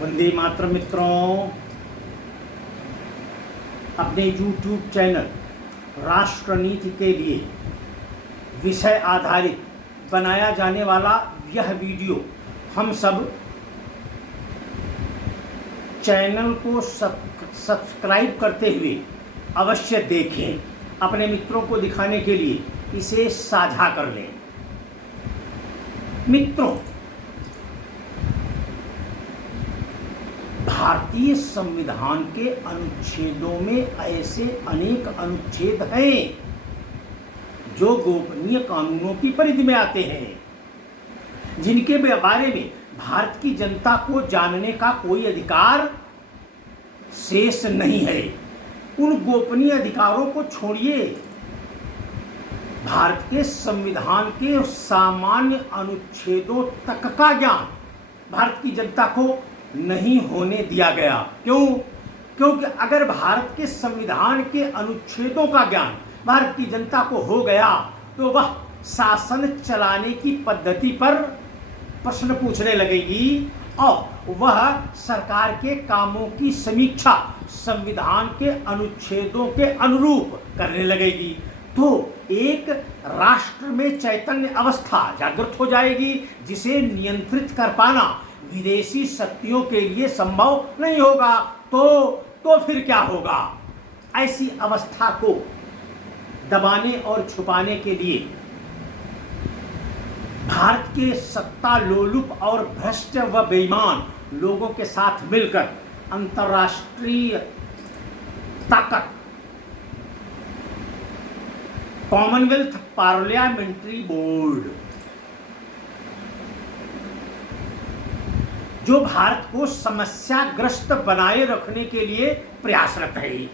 वंदे मातरम मित्रों, अपने YouTube channel राष्ट्र नीति के लिए विषय आधारित बनाया जाने वाला यह वीडियो हम सब चैनल को सब्सक्राइब करते हुए अवश्य देखें। अपने मित्रों को दिखाने के लिए इसे साझा कर लें। मित्रों, भारतीय संविधान के अनुच्छेदों में ऐसे अनेक अनुच्छेद हैं जो गोपनीय कानूनों की परिधि में आते हैं, जिनके बारे में भारत की जनता को जानने का कोई अधिकार शेष नहीं है। उन गोपनीय अधिकारों को छोड़िए, भारत के संविधान के सामान्य अनुच्छेदों तक का ज्ञान भारत की जनता को नहीं होने दिया गया। क्यों? क्योंकि अगर भारत के संविधान के अनुच्छेदों का ज्ञान भारत की जनता को हो गया तो वह शासन चलाने की पद्धति पर प्रश्न पूछने लगेगी और वह सरकार के कामों की समीक्षा संविधान के अनुच्छेदों के अनुरूप करने लगेगी। तो एक राष्ट्र में चैतन्य अवस्था जागृत हो जाएगी, जिसे नियंत्रित कर पाना विदेशी शक्तियों के लिए संभव नहीं होगा। तो फिर क्या होगा? ऐसी अवस्था को दबाने और छुपाने के लिए भारत के सत्ता लोलुप और भ्रष्ट व बेईमान लोगों के साथ मिलकर अंतर्राष्ट्रीय ताकत कॉमनवेल्थ पार्लियामेंट्री बोर्ड, जो भारत को समस्याग्रस्त बनाए रखने के लिए प्रयासरत है,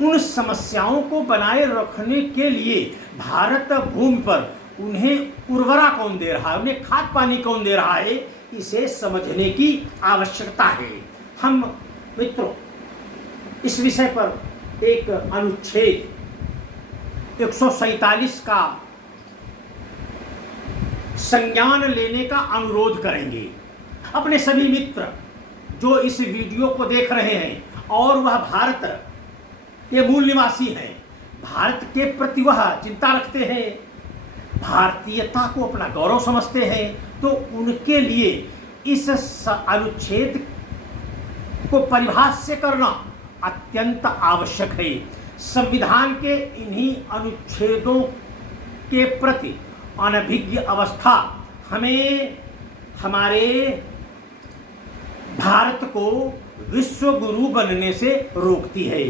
उन समस्याओं को बनाए रखने के लिए भारत भूमि पर उन्हें उर्वरा कौन दे रहा है, उन्हें खाद पानी कौन दे रहा है, इसे समझने की आवश्यकता है। हम मित्रों इस विषय पर एक अनुच्छेद 147 का संज्ञान लेने का अनुरोध करेंगे। अपने सभी मित्र जो इस वीडियो को देख रहे हैं और वह भारत के मूल निवासी हैं, भारत के प्रति वह चिंता रखते हैं, भारतीयता को अपना गौरव समझते हैं, तो उनके लिए इस अनुच्छेद को परिभाष्य करना अत्यंत आवश्यक है। संविधान के इन्हीं अनुच्छेदों के प्रति अनभिज्ञ अवस्था हमें हमारे भारत को विश्व गुरु बनने से रोकती है।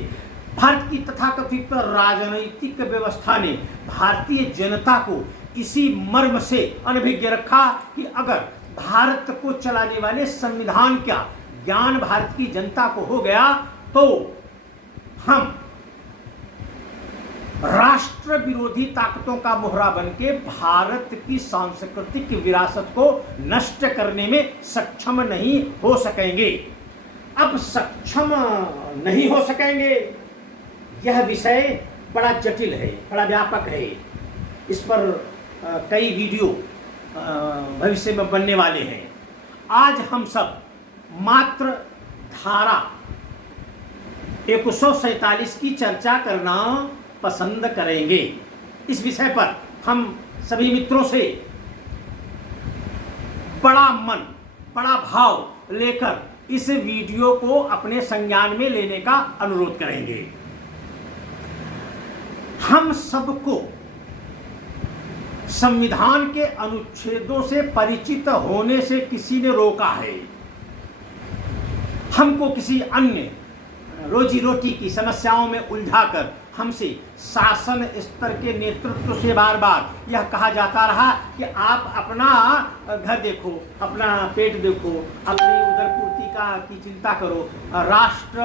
भारत की तथाकथित राजनीतिक व्यवस्था ने भारतीय जनता को इसी मर्म से अनभिज्ञ रखा कि अगर भारत को चलाने वाले संविधान का ज्ञान भारत की जनता को हो गया तो हम राष्ट्र विरोधी ताकतों का मोहरा बनके भारत की सांस्कृतिक विरासत को नष्ट करने में सक्षम नहीं हो सकेंगे। अब सक्षम नहीं हो सकेंगे, यह विषय बड़ा जटिल है, बड़ा व्यापक है। इस पर कई वीडियो भविष्य में बनने वाले हैं। आज हम सब मात्र धारा 147 की चर्चा करना पसंद करेंगे। इस विषय पर हम सभी मित्रों से बड़ा मन, बड़ा भाव लेकर इस वीडियो को अपने संज्ञान में लेने का अनुरोध करेंगे। हम सबको संविधान के अनुच्छेदों से परिचित होने से किसी ने रोका है। हमको किसी अन्य रोजी रोटी की समस्याओं में उलझाकर हमसे शासन स्तर के नेतृत्व से बार बार यह कहा जाता रहा कि आप अपना घर देखो, अपना पेट देखो, अपनी उदरपूर्ति की चिंता करो, राष्ट्र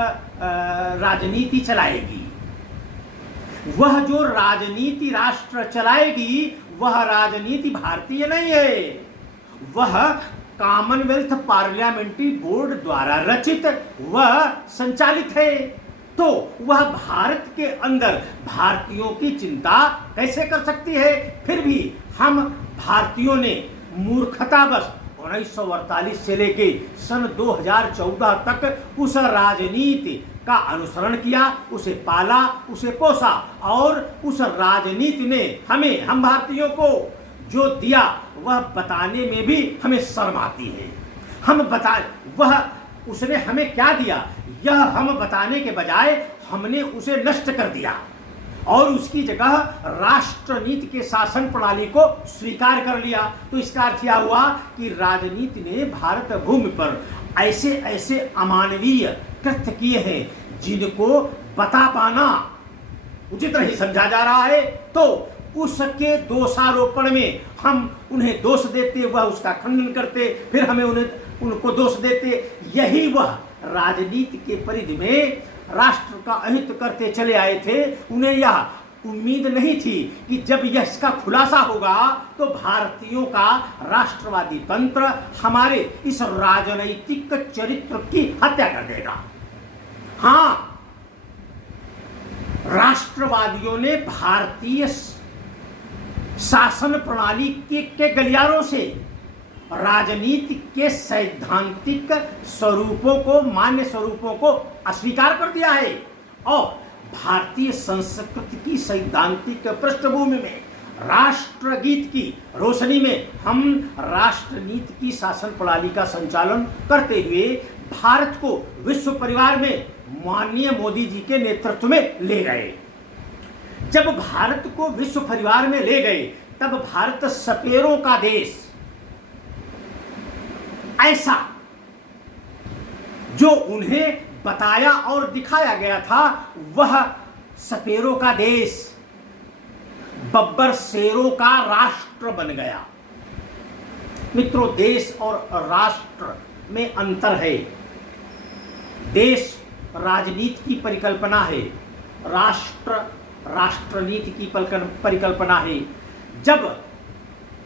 राजनीति चलाएगी। वह जो राजनीति राष्ट्र चलाएगी वह राजनीति भारतीय नहीं है, वह कॉमनवेल्थ पार्लियामेंट्री बोर्ड द्वारा रचित वह संचालित है। तो वह भारत के अंदर भारतीयों की चिंता कैसे कर सकती है? फिर भी हम भारतीयों ने मूर्खतावश 1948 से लेके सन 2014 तक उस राजनीति का अनुसरण किया, उसे पाला, उसे पोसा और उस राजनीति ने हम भारतीयों को जो दिया वह बताने में भी हमें शर्म आती है। उसने हमें क्या दिया यह हम बताने के बजाय हमने उसे नष्ट कर दिया और उसकी जगह राष्ट्रनीति के शासन प्रणाली को स्वीकार कर लिया। तो इसका अर्थ यह हुआ कि राजनीति ने भारत भूमि पर ऐसे ऐसे अमानवीय कृत्य किए हैं जिनको बता पाना उचित नहीं समझा जा रहा है। तो उसके दोषारोपण में हम उन्हें दोष देते, वह उसका खंडन करते, फिर हमें उनको दोष देते। यही वह राजनीति के परिधि में राष्ट्र का अहित करते चले आए थे। उन्हें यह उम्मीद नहीं थी कि जब यह इसका खुलासा होगा तो भारतीयों का राष्ट्रवादी तंत्र हमारे इस राजनैतिक चरित्र की हत्या कर देगा। हाँ, राष्ट्रवादियों ने भारतीय शासन प्रणाली के गलियारों से राजनीति के सैद्धांतिक स्वरूपों को, मान्य स्वरूपों को अस्वीकार कर दिया है और भारतीय संस्कृति की सैद्धांतिक पृष्ठभूमि में राष्ट्रगीत की रोशनी में हम राष्ट्रनीति की शासन प्रणाली का संचालन करते हुए भारत को विश्व परिवार में माननीय मोदी जी के नेतृत्व में ले गए। जब भारत को विश्व परिवार में ले गए तब भारत सपेरों का देश ऐसा जो उन्हें बताया और दिखाया गया था वह सपेरों का देश बब्बर शेरों का राष्ट्र बन गया। मित्रों, देश और राष्ट्र में अंतर है। देश राजनीति की परिकल्पना है, राष्ट्र राष्ट्रनीति की परिकल्पना है। जब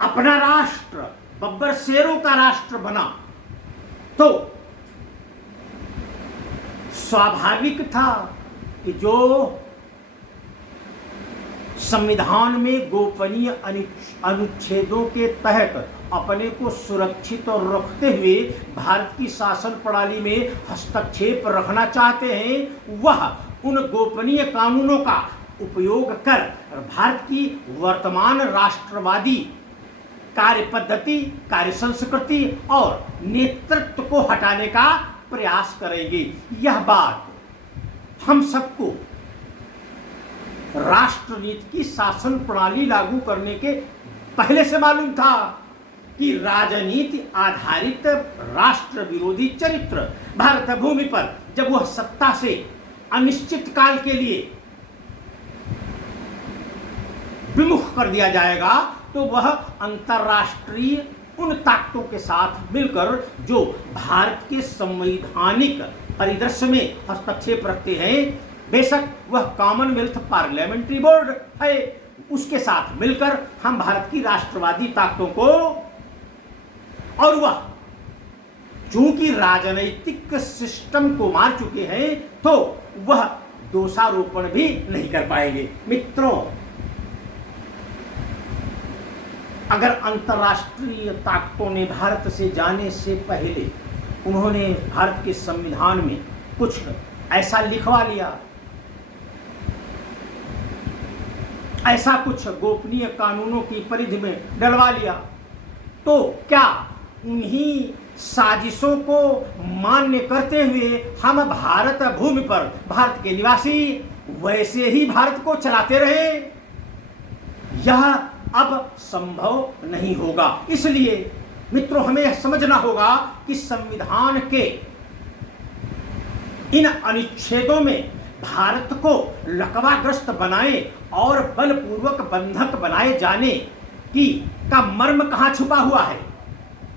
अपना राष्ट्र बब्बर शेरों का राष्ट्र बना तो स्वाभाविक था कि जो संविधान में गोपनीय अनुच्छेदों के तहत अपने को सुरक्षित और रखते हुए भारत की शासन प्रणाली में हस्तक्षेप रखना चाहते हैं, वह उन गोपनीय कानूनों का उपयोग कर भारत की वर्तमान राष्ट्रवादी कार्य पद्धति, कार्य संस्कृति और नेतृत्व को हटाने का प्रयास करेंगे। यह बात हम सबको राष्ट्रनीति की शासन प्रणाली लागू करने के पहले से मालूम था कि राजनीति आधारित राष्ट्र विरोधी चरित्र भारत भूमि पर जब वह सत्ता से अनिश्चित काल के लिए विमुख कर दिया जाएगा तो वह अंतर्राष्ट्रीय उन ताकतों के साथ मिलकर जो भारत के संवैधानिक परिदृश्य में हस्तक्षेप रखते हैं, बेशक वह कॉमनवेल्थ पार्लियामेंट्री बोर्ड है, उसके साथ मिलकर हम भारत की राष्ट्रवादी ताकतों को, और वह चूंकि राजनैतिक सिस्टम को मार चुके हैं तो वह दोषारोपण भी नहीं कर पाएंगे। मित्रों, अगर अंतर्राष्ट्रीय ताकतों ने भारत से जाने से पहले उन्होंने भारत के संविधान में कुछ ऐसा लिखवा लिया, ऐसा कुछ गोपनीय कानूनों की परिधि में डलवा लिया, तो क्या उन्हीं साजिशों को मान्य करते हुए हम भारत भूमि पर भारत के निवासी वैसे ही भारत को चलाते रहे? यह अब संभव नहीं होगा। इसलिए मित्रों, हमें यह समझना होगा कि संविधान के इन अनुच्छेदों में भारत को लकवाग्रस्त बनाए और बलपूर्वक बंधक बनाए जाने की का मर्म कहाँ छुपा हुआ है?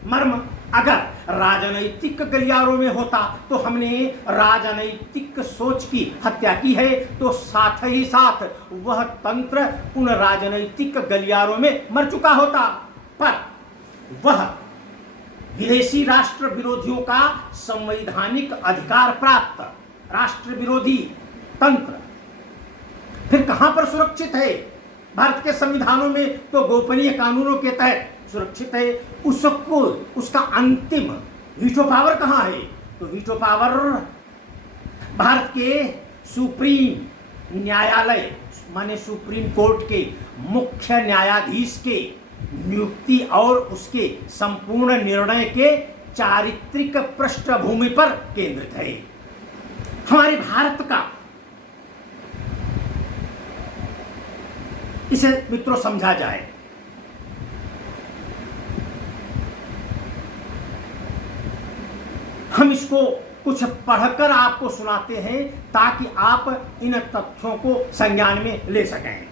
मर्म अगर राजनैतिक गलियारों में होता तो हमने राजनैतिक सोच की हत्या की है, तो साथ ही साथ वह तंत्र उन राजनैतिक गलियारों में मर चुका होता। पर वह विदेशी राष्ट्र विरोधियों का संवैधानिक अधिकार प्राप्त राष्ट्र विरोधी तंत्र फिर कहां पर सुरक्षित है? भारत के संविधानों में तो गोपनीय कानूनों के तहत सुरक्षित है, उसको उसका अंतिम वीटो पावर कहाँ है? तो वीटो पावर भारत के सुप्रीम न्यायालय माने सुप्रीम कोर्ट के मुख्य न्यायाधीश के नियुक्ति और उसके संपूर्ण निर्णय के चारित्रिक पृष्ठभूमि पर केंद्रित है। हमारे भारत का इसे मित्रों समझा जाए, हम इसको कुछ पढ़कर आपको सुनाते हैं ताकि आप इन तथ्यों को संज्ञान में ले सकें।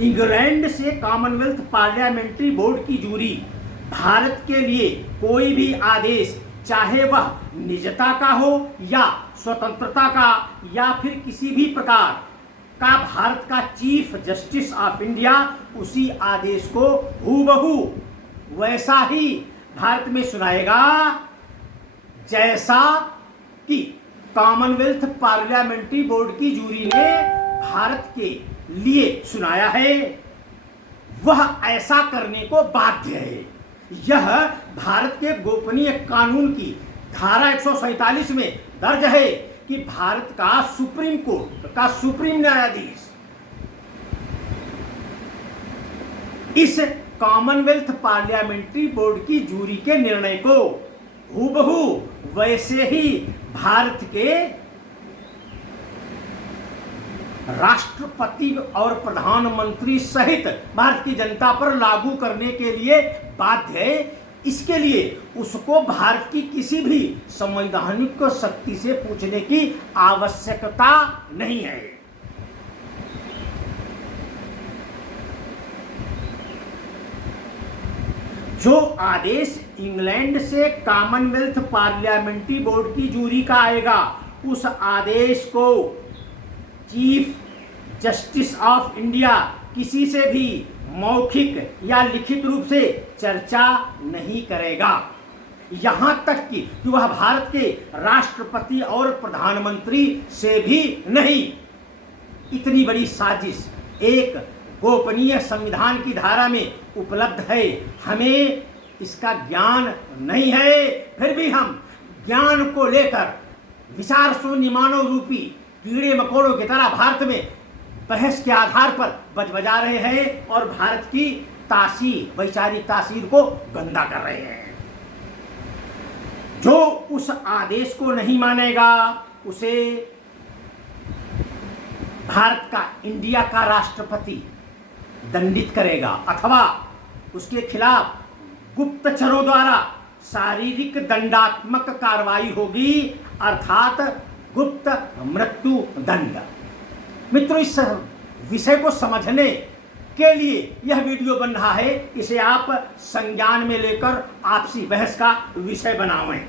इंग्लैंड से कॉमनवेल्थ पार्लियामेंट्री बोर्ड की जूरी भारत के लिए कोई भी आदेश, चाहे वह निजता का हो या स्वतंत्रता का या फिर किसी भी प्रकार का, भारत का चीफ जस्टिस ऑफ इंडिया उसी आदेश को हूबहू वैसा ही भारत में सुनाएगा जैसा कि कॉमनवेल्थ पार्लियामेंट्री बोर्ड की जूरी ने भारत के लिए सुनाया है। वह ऐसा करने को बाध्य है। यह भारत के गोपनीय कानून की धारा 147 में दर्ज है कि भारत का सुप्रीम कोर्ट का सुप्रीम न्यायाधीश इस कॉमनवेल्थ पार्लियामेंट्री बोर्ड की जूरी के निर्णय को हूबहू वैसे ही भारत के राष्ट्रपति और प्रधानमंत्री सहित भारत की जनता पर लागू करने के लिए बाध्य है। इसके लिए उसको भारत की किसी भी संवैधानिक शक्ति से पूछने की आवश्यकता नहीं है। जो आदेश इंग्लैंड से कॉमनवेल्थ पार्लियामेंट्री बोर्ड की जूरी का आएगा, उस आदेश को चीफ जस्टिस ऑफ इंडिया किसी से भी मौखिक या लिखित रूप से चर्चा नहीं करेगा। यहां तक कि वह भारत के राष्ट्रपति और प्रधानमंत्री से भी नहीं। इतनी बड़ी साजिश एक गोपनीय संविधान की धारा में उपलब्ध है, हमें इसका ज्ञान नहीं है। फिर भी हम ज्ञान को लेकर विचार शून्य मानव रूपी कीड़े मकोड़ों की तरह भारत में बहस के आधार पर बजबजा रहे हैं और भारत की तासीर, वैचारिक तासीर को गंदा कर रहे हैं। जो उस आदेश को नहीं मानेगा उसे भारत का, इंडिया का राष्ट्रपति दंडित करेगा अथवा उसके खिलाफ गुप्तचरों द्वारा शारीरिक दंडात्मक कार्रवाई होगी, अर्थात गुप्त मृत्यु दंड। मित्रों, इस विषय को समझने के लिए यह वीडियो बन रहा है। इसे आप संज्ञान में लेकर आपसी बहस का विषय बनावें।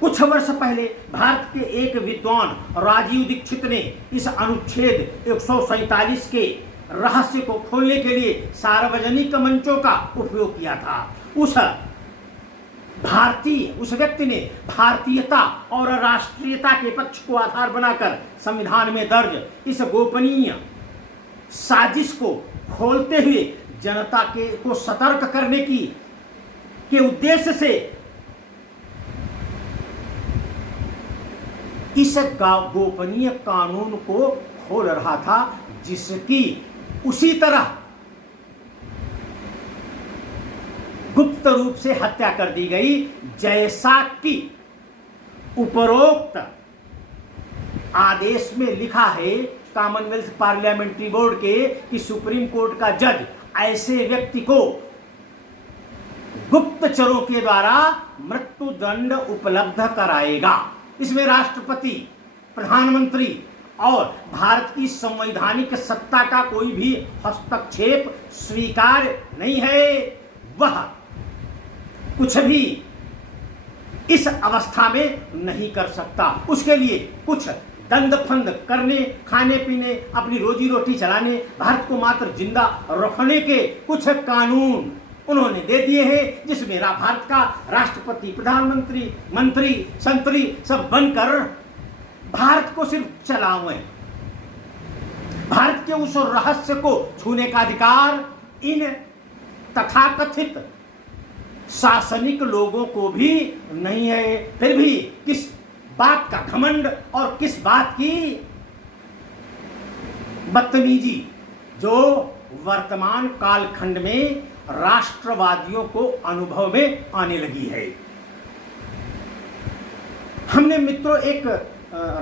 कुछ वर्ष पहले भारत के एक विद्वान राजीव दीक्षित ने इस अनुच्छेद 147 के रहस्य को खोलने के लिए सार्वजनिक मंचों का उपयोग किया था। उस व्यक्ति ने भारतीयता और राष्ट्रीयता के पक्ष को आधार बनाकर संविधान में दर्ज इस गोपनीय साजिश को खोलते हुए जनता को सतर्क करने के उद्देश्य से इस गोपनीय कानून को खोल रहा था, जिसकी उसी तरह गुप्त रूप से हत्या कर दी गई, जैसा कि उपरोक्त आदेश में लिखा है कॉमनवेल्थ पार्लियामेंट्री बोर्ड के कि सुप्रीम कोर्ट का जज ऐसे व्यक्ति को गुप्तचरों के द्वारा मृत्यु दंड उपलब्ध कराएगा। इसमें राष्ट्रपति, प्रधानमंत्री और भारत की संवैधानिक सत्ता का कोई भी हस्तक्षेप स्वीकार्य नहीं है। वह कुछ भी इस अवस्था में नहीं कर सकता। उसके लिए कुछ दंड फंद करने, खाने पीने, अपनी रोजी रोटी चलाने, भारत को मात्र जिंदा रखने के कुछ कानून उन्होंने दे दिए हैं, जिसमें भारत का राष्ट्रपति, प्रधानमंत्री, मंत्री, संतरी सब बनकर भारत को सिर्फ चलावें। भारत के उस रहस्य को छूने का अधिकार इन तथाकथित शासनिक लोगों को भी नहीं है। फिर भी किस बात का घमंड और किस बात की बदतमीजी जो वर्तमान कालखंड में राष्ट्रवादियों को अनुभव में आने लगी है। हमने मित्रों एक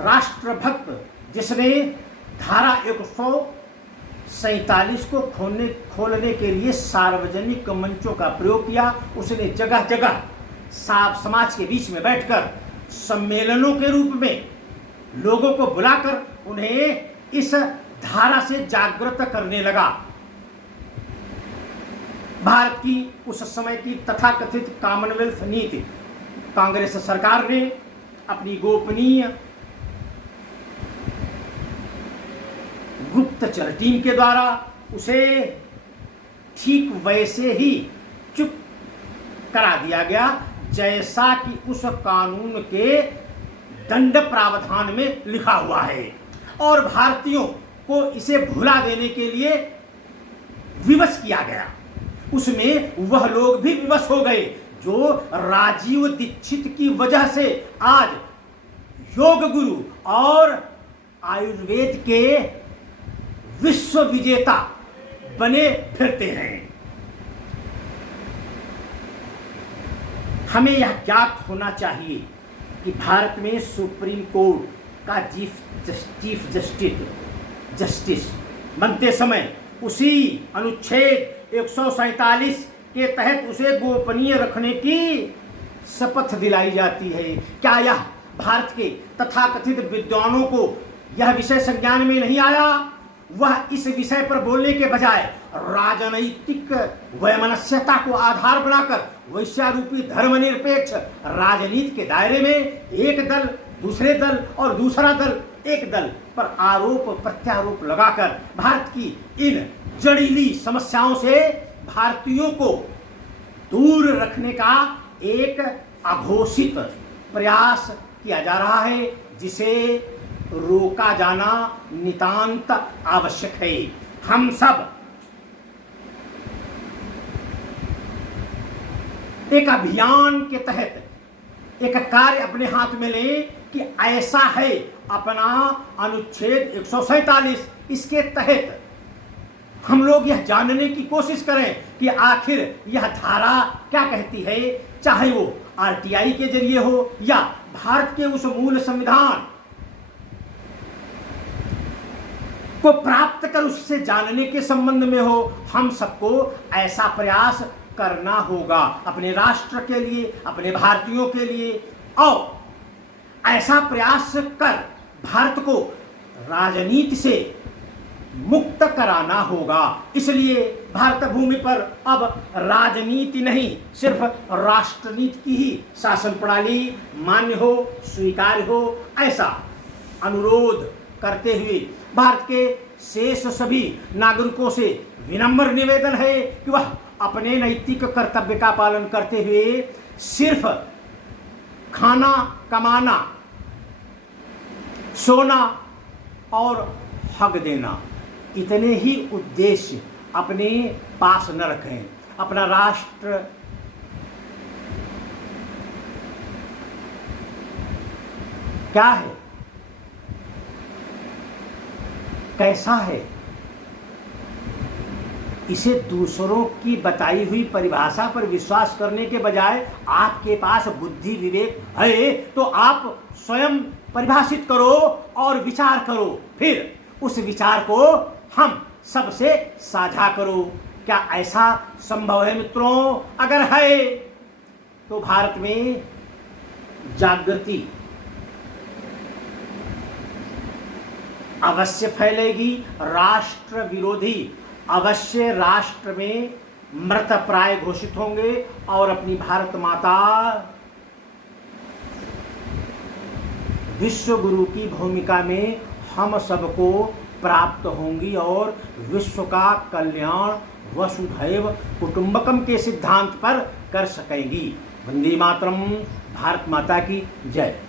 राष्ट्रभक्त जिसने धारा 147 को खोलने के लिए सार्वजनिक मंचों का प्रयोग किया, उसने जगह जगह समाज के बीच में बैठकर सम्मेलनों के रूप में लोगों को बुलाकर उन्हें इस धारा से जागृत करने लगा। भारत की उस समय की तथाकथित कॉमनवेल्थ नीति कांग्रेस सरकार ने अपनी गोपनीय गुप्तचर टीम के द्वारा उसे ठीक वैसे ही चुप करा दिया गया जैसा कि उस कानून के दंड प्रावधान में लिखा हुआ है, और भारतीयों को इसे भुला देने के लिए विवश किया गया। उसमें वह लोग भी विवश हो गए जो राजीव दीक्षित की वजह से आज योग गुरु और आयुर्वेद के विश्व विजेता बने फिरते हैं। हमें यह ज्ञात होना चाहिए कि भारत में सुप्रीम कोर्ट का चीफ जस्टिस बनते समय उसी अनुच्छेद 147 के तहत उसे गोपनीय रखने की शपथ दिलाई जाती है। क्या यह भारत के तथाकथित विद्वानों को यह विषय संज्ञान में नहीं आया? वह इस विषय पर बोलने के बजाय राजनैतिक वैमनस्यता को आधार बनाकर वैश्यारूपी धर्मनिरपेक्ष राजनीति के दायरे में एक दल दूसरे दल और दूसरा दल एक दल पर आरोप प्रत्यारोप लगाकर भारत की इन जड़ीली समस्याओं से भारतीयों को दूर रखने का एक अघोषित प्रयास किया जा रहा है, जिसे रोका जाना नितांत आवश्यक है। हम सब एक अभियान के तहत एक कार्य अपने हाथ में लें कि ऐसा है अपना अनुच्छेद 147, इसके तहत हम लोग यह जानने की कोशिश करें कि आखिर यह धारा क्या कहती है, चाहे वो आरटीआई के जरिए हो या भारत के उस मूल संविधान को प्राप्त कर उससे जानने के संबंध में हो। हम सबको ऐसा प्रयास करना होगा अपने राष्ट्र के लिए, अपने भारतीयों के लिए, और ऐसा प्रयास कर भारत को राजनीति से मुक्त कराना होगा। इसलिए भारत भूमि पर अब राजनीति नहीं, सिर्फ राष्ट्रनीति की ही शासन प्रणाली मान्य हो, स्वीकार्य हो, ऐसा अनुरोध करते हुए भारत के शेष सभी नागरिकों से विनम्र निवेदन है कि वह अपने नैतिक कर्तव्य का पालन करते हुए सिर्फ खाना, कमाना, सोना और हक देना, इतने ही उद्देश्य अपने पास न रखें। अपना राष्ट्र क्या है, कैसा है, इसे दूसरों की बताई हुई परिभाषा पर विश्वास करने के बजाय आपके पास बुद्धि विवेक है तो आप स्वयं परिभाषित करो और विचार करो, फिर उस विचार को हम सबसे साझा करो। क्या ऐसा संभव है मित्रों? अगर है तो भारत में जागृति अवश्य फैलेगी, राष्ट्र विरोधी अवश्य राष्ट्र में मृत प्राय घोषित होंगे और अपनी भारत माता विश्व गुरु की भूमिका में हम सबको प्राप्त होंगी और विश्व का कल्याण वसुधैव कुटुंबकम के सिद्धांत पर कर सकेंगी। वंदे मातरम। भारत माता की जय।